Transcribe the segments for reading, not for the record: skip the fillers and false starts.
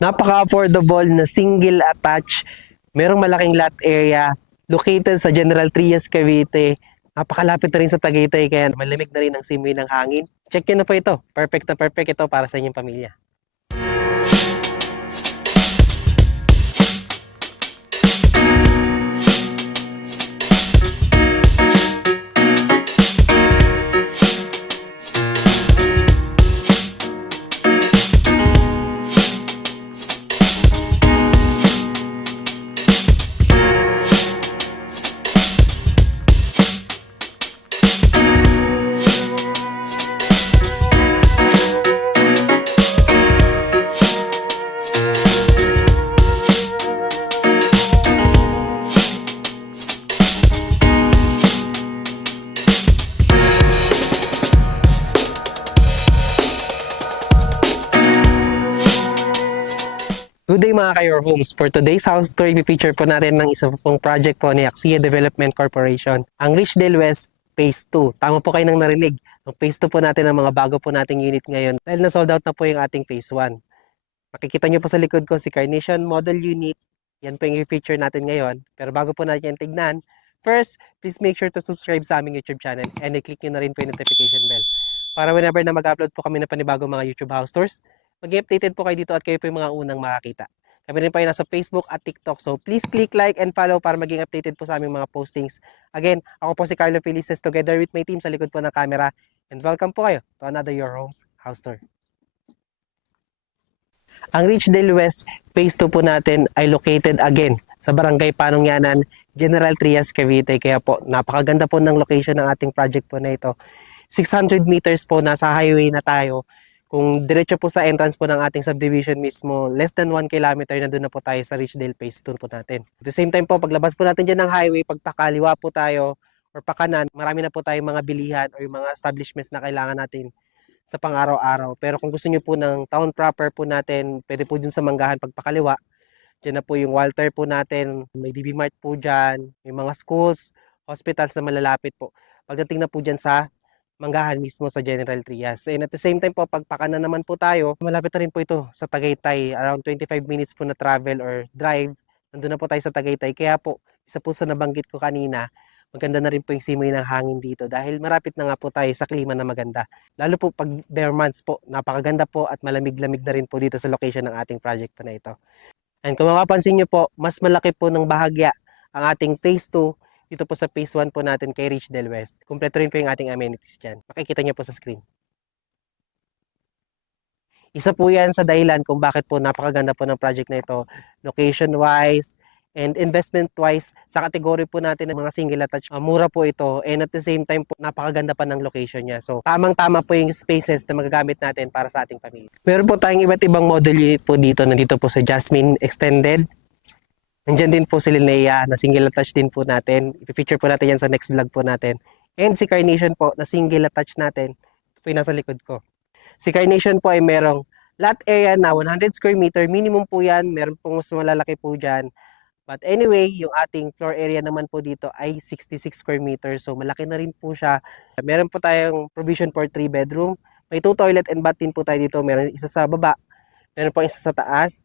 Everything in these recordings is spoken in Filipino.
Napaka-affordable na single attach. Merong malaking lot area. Located sa General Trias, Cavite. Napakalapit na rin sa Tagaytay kaya malamig na rin ang simoy ng hangin. Check nyo na po ito. Perfect na perfect ito para sa inyong pamilya. Good day mga ka-Your Homes. For today's house tour, i-feature po natin ng isa pong project po ni Axia Development Corporation, ang Richdale West Phase 2. Tama po kayo nang narinig. Ang Phase 2 po natin ang mga bago po nating unit ngayon dahil na-sold out na po yung ating Phase 1. Makikita nyo po sa likod ko si Carnation Model Unit. Yan po yung i-feature natin ngayon. Pero bago po natin yan tignan, first, please make sure to subscribe sa aming YouTube channel and i-click nyo na rin po yung notification bell para whenever na mag-upload po kami ng panibagong mga YouTube house tours, mag-updated po kayo dito at kayo po yung mga unang makakita. Kami rin po yung nasa Facebook at TikTok. So please click like and follow para maging updated po sa aming mga postings. Again, ako po si Carlo Felices together with my team sa likod po ng camera. And welcome po kayo to another Your Homes House Tour. Ang Richdale West Phase 2 po natin ay located again sa Barangay Panungyanan, General Trias, Cavite. Kaya po napakaganda po ng location ng ating project po na ito. 600 meters po, nasa highway na tayo. Kung diretso po sa entrance po ng ating subdivision mismo, less than 1 kilometer na doon na po tayo sa Richdale Phase 2 po natin. At the same time po, paglabas po natin dyan ng highway, pagpakaliwa po tayo or pakanan, marami na po tayong mga bilihan or mga establishments na kailangan natin sa pang-araw-araw. Pero kung gusto niyo po ng town proper po natin, pwede po dun sa Manggahan pagpakaliwa. Diyan na po yung Walter po natin, may DB Mart po dyan, may mga schools, hospitals na malalapit po. Pagdating na po dyan sa Manggahan mismo sa General Trias. And at the same time po, pagpakanan naman po tayo, malapit na rin po ito sa Tagaytay. Around 25 minutes po na travel or drive. Nandun na po tayo sa Tagaytay. Kaya po, isa po sa nabanggit ko kanina, maganda na rin po yung simoy ng hangin dito dahil marapit na nga po tayo sa klima na maganda. Lalo po pag bare months po, napakaganda po at malamig-lamig na rin po dito sa location ng ating project po na ito. And kung mapapansin nyo po, mas malaki po ng bahagya ang ating Phase 2 dito po sa Phase 1 po natin kay Richdale West. Kumpleto rin po yung ating amenities dyan. Makikita nyo po sa screen. Isa po yan sa dahilan kung bakit po napakaganda po ng project na ito. Location-wise and investment-wise, sa kategory po natin ng mga single attached, mura po ito. And at the same time po, napakaganda pa ng location niya. So, tamang-tama po yung spaces na magagamit natin para sa ating pamilya. Meron po tayong iba't ibang model unit po dito. Nandito po sa Jasmine Extended. Nandiyan din po si Linnea na single attached din po natin. I-feature po natin yan sa next vlog po natin. And si Carnation po na single attached natin. Ito po yung nasa likod ko. Si Carnation po ay merong lot area na 100 square meter. Minimum po yan. Meron pong mas malalaki po dyan. But anyway, yung ating floor area naman po dito ay 66 square meters. So malaki na rin po siya. Meron po tayong provision for 3 bedroom. May 2 toilet and bath din po tayo dito. Meron isa sa baba. Meron po isa sa taas.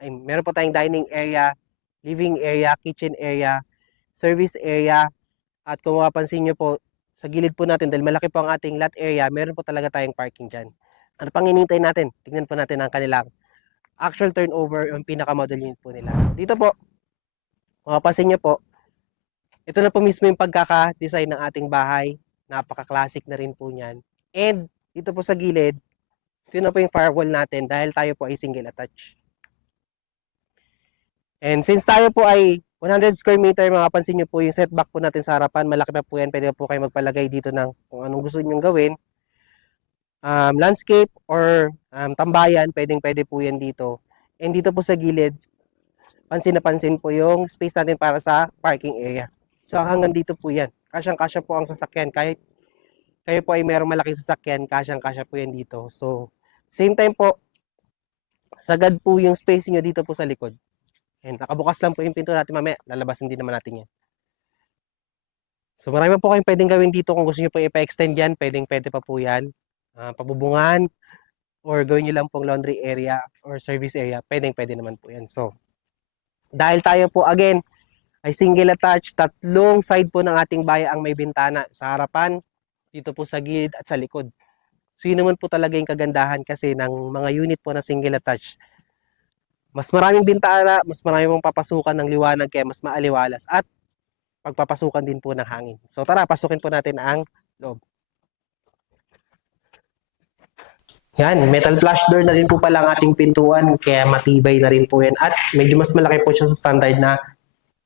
Ay, meron po tayong dining area, living area, kitchen area, service area. At kung mapapansin nyo po, sa gilid po natin, dahil malaki po ang ating lot area, meron po talaga tayong parking dyan. Ano pang hinihintay natin? Tingnan po natin ang kanilang actual turnover, yung pinaka-model unit po nila. So, dito po, mapapansin nyo po, ito na po mismo yung pagkaka-design ng ating bahay. Napaka-classic na rin po niyan. And dito po sa gilid, ito na po yung firewall natin dahil tayo po ay single attach. And since tayo po ay 100 square meter, mapapansin nyo po yung setback po natin sa harapan. Malaki pa po yan. Pwede po kayo magpalagay dito ng kung anong gusto nyo gawin. Landscape or tambayan, pwede po yan dito. And dito po sa gilid, pansin na pansin po yung space natin para sa parking area. So hanggang dito po yan. Kasyang-kasya po ang sasakyan. Kahit kayo po ay merong malaking sasakyan, kasyang-kasya po yan dito. So, same time po, sagad po yung space nyo dito po sa likod. And nakabukas lang po yung pinto natin mamaya. Lalabasin din naman natin yan. So marami po kayong pwedeng gawin dito. Kung gusto nyo po ipa-extend yan, pwede pa po yan. Pabubungan or gawin nyo lang pong laundry area or service area, pwede naman po yan. So, dahil tayo po again ay single attached, tatlong side po ng ating bahay ang may bintana. Sa harapan, dito po sa gilid at sa likod. So yun naman po talaga yung kagandahan kasi ng mga unit po na single attached. Mas maraming bintana, mas maraming pong papasukan ng liwanag kaya mas maaliwalas at pagpapasukan din po ng hangin. So tara, pasukin po natin ang loob. Yan, metal flush door na rin po pala ang ating pintuan kaya matibay na rin po yan at medyo mas malaki po siya sa standard na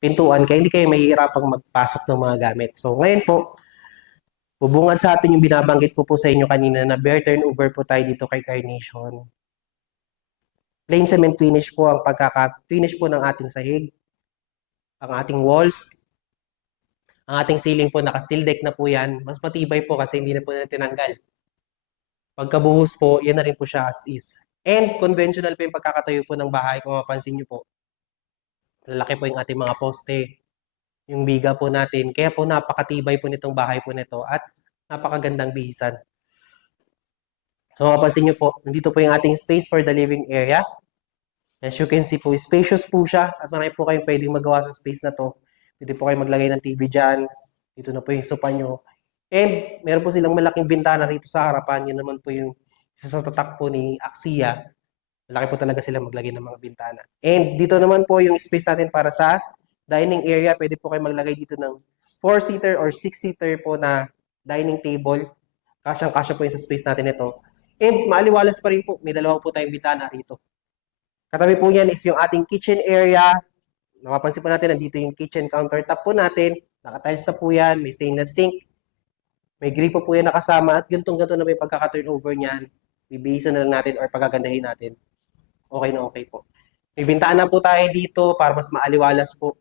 pintuan kaya hindi kayo mahihirapang magpasok ng mga gamit. So ngayon po, bubungad sa atin yung binabanggit ko po sa inyo kanina na bare turnover po tayo dito kay Carnation. Plain cement finish po ang pagkaka-finish po ng ating sahig, ang ating walls, ang ating ceiling po naka-steel deck na po yan. Mas matibay po kasi hindi na po nila tinanggal. Pagkabuhos po, yan na rin po siya as is. And conventional po yung pagkakatayo po ng bahay. Kung mapansin nyo po, lalaki po yung ating mga poste, yung biga po natin. Kaya po napakatibay po nitong bahay po nito at napakagandang bihisan. So mapapansin nyo po, nandito po yung ating space for the living area. As you can see po, spacious po siya at marami po kayong pwedeng magawa sa space na to. Pwede po kayong maglagay ng TV dyan. Dito na po yung sofa nyo. And meron po silang malaking bintana rito sa harapan. Yun naman po yung isa sa tatak po ni Axia. Malaki po talaga sila maglagay ng mga bintana. And dito naman po yung space natin para sa dining area. Pwede po kayo maglagay dito ng 4-seater or 6-seater po na dining table. Kasyang-kasya po yung sa space natin ito. And maaliwalas pa rin po. May dalawa po tayong bintana rito. Katabi po yan is yung ating kitchen area. Mapapansin po natin, nandito yung kitchen countertop po natin. Naka-tiles na po yan. May stainless sink. May gripo po yan nakasama. At gantong-ganto na may pagkaka-turnover niyan. Bibihisan na lang natin or pagagandahin natin. Okay na okay po. May bintana po tayo dito para mas maaliwalas po.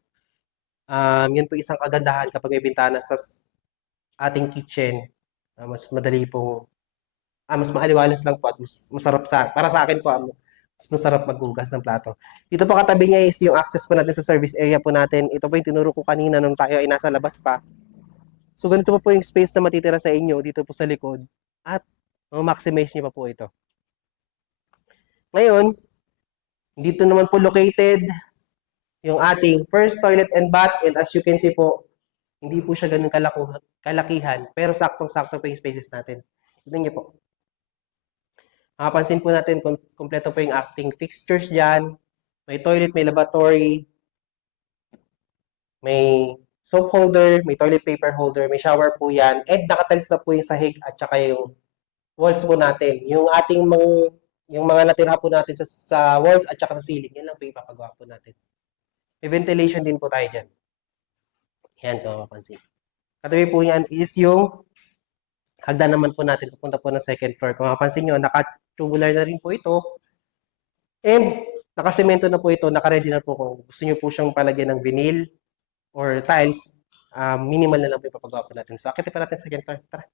Yun po isang kagandahan kapag may bintana sa ating kitchen. Mas madali po. Mas maaliwalas lang po at mas masarap para sa akin po, mas masarap maghugas ng plato. Dito po katabi niya is yung access po natin sa service area po natin. Ito po yung tinuro ko kanina nung tayo ay nasa labas pa. So ganito po yung space na matitira sa inyo dito po sa likod at maximize niyo pa po ito. Ngayon, dito naman po located yung ating first toilet and bath and as you can see po, hindi po siya ganun kalakihan pero saktong-sakto po yung spaces natin. Tignan niyo po. Mapapansin po natin, kompleto po yung acting fixtures dyan. May toilet, may lavatory, may soap holder, may toilet paper holder, may shower po yan. And nakatiles na po yung sahig at saka yung walls po natin. Yung ating yung mga natira po natin sa walls at saka sa ceiling, yan lang po yung ipapagawa po natin. May ventilation din po tayo dyan. Yan, kung mapapansin. Katabi po yan is yung hagdan naman po natin pupunta po ng second floor. Kung mapapansin nyo, naka-tubular na rin po ito. And nakasemento na po ito, naka-ready na po kung gusto nyo po siyang palagyan ng vinyl or tiles, minimal na lang po ipapagawa po natin. So, akit pa natin sa second floor. Tara.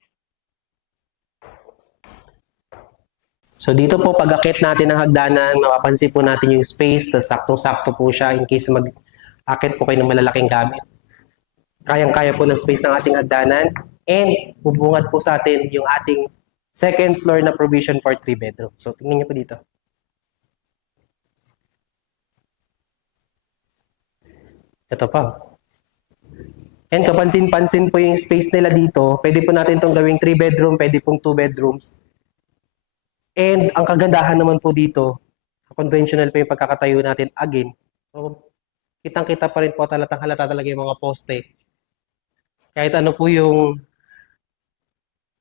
So, dito po pag-akit natin ng hagdanan, mapapansin po natin yung space, na saktong-sakto po siya in case mag-akit po kayo ng malalaking gamit. Kayang-kaya po ng space ng ating hagdanan. And bubungad po sa atin yung ating second floor na provision for 3 bedroom. So, tingnan niyo po dito. Ito pa. And kapansin-pansin po yung space nila dito. Pwede po natin itong gawing 3 bedroom, pwede pong 2 bedrooms. And ang kagandahan naman po dito, conventional po yung pagkakatayo natin again. So, kitang-kita pa rin po, talatang halata talaga yung mga poste. Kahit ano po yung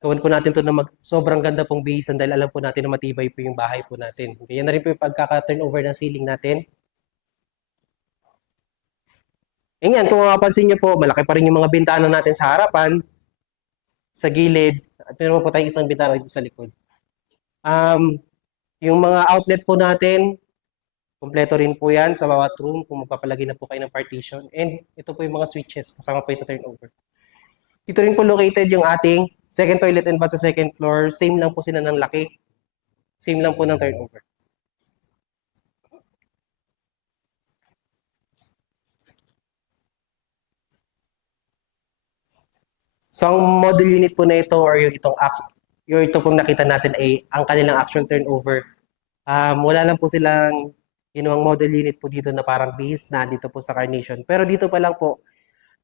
gawin po natin to na sobrang ganda pong bihisan dahil alam po natin na matibay po yung bahay po natin. Kaya na rin po yung pagkaka-turnover ng ceiling natin. E yan, kung mapapansin nyo po, malaki pa rin yung mga bintana natin sa harapan, sa gilid, at meron po tayong isang bintana dito sa likod. Yung mga outlet po natin, kompleto rin po yan sa bawat room kung magpapalagay na po kayo ng partition. And ito po yung mga switches, kasama po yung sa turnover. Dito rin po located yung ating second toilet and bath sa second floor. Same lang po sila ng laki. Same lang po ng turnover. So, ang model unit po na ito or yung itong Yung ito pong nakita natin ay ang kanilang actual turnover. Wala lang po silang ginawang model unit po dito na parang base na dito po sa Carnation. Pero dito pa lang po,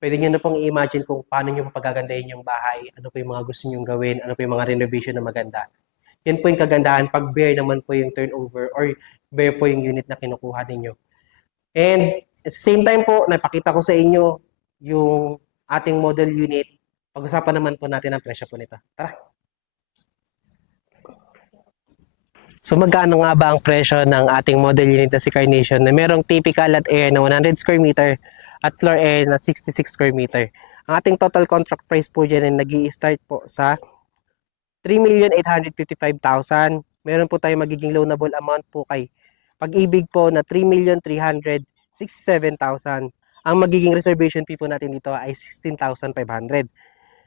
pwede nyo na pong i-imagine kung paano nyo papagandahin yung bahay, ano po yung mga gusto nyo gawin, ano po yung mga renovation na maganda. Yan po yung kagandahan pag bare naman po yung turnover or bare po yung unit na kinukuha ninyo. And at the same time po, napakita ko sa inyo yung ating model unit. Pag-usapan naman po natin ang presyo po nito. Tara! So magkano nga ba ang presyo ng ating model unit na si Carnation na merong typical lot area na 100 square meter at floor area na 66 square meter. Ang ating total contract price po dyan ay nag-i-start po sa 3,855,000. Meron po tayong magiging loanable amount po kay Pag-ibig po na 3,367,000. Ang magiging reservation fee po natin dito ay 16,500.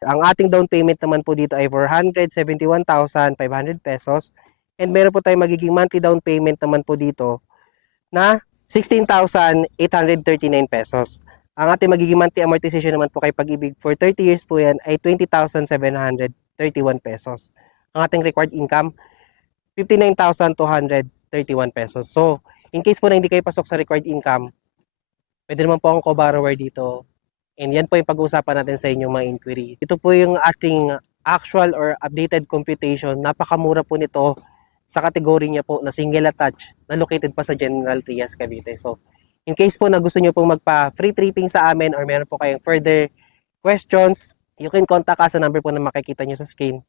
Ang ating down payment naman po dito ay 471,500 pesos. And meron po tayong magiging monthly down payment naman po dito na 16,839 pesos. Ang ating magiging monthly amortization naman po kay Pag-ibig for 30 years po yan ay 20,731 pesos. Ang ating required income, 59,231 pesos. So, in case po na hindi kayo pasok sa required income, pwede naman po akong co-borrower dito. And yan po yung pag-uusapan natin sa inyong mga inquiry. Ito po yung ating actual or updated computation. Napakamura po nito sa kategory niya po na single attached na located pa sa General Trias, Cavite. So, in case po na gusto nyo pong magpa-free tripping sa amin or meron po kayong further questions, you can contact us sa number po na makikita nyo sa screen.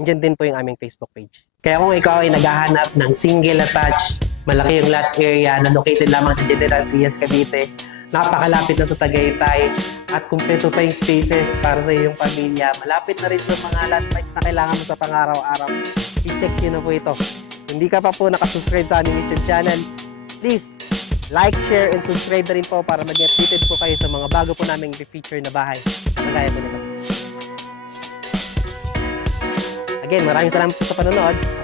Nandiyan din po yung aming Facebook page. Kaya kung ikaw ay naghahanap ng single attached, malaki yung lot area na located lamang sa General Trias, Cavite, napakalapit na sa Tagaytay at kumpleto pa yung spaces para sa iyong pamilya. Malapit na rin sa mga landmarks na kailangan mo sa pang-araw-araw. I-check nyo na po ito. Kung hindi ka pa po nakasubscribe sa aming YouTube channel, please like, share, and subscribe na rin po para maging updated po kayo sa mga bago po naming feature na bahay. Nagaya po nito. Again, maraming salamat po sa panonood.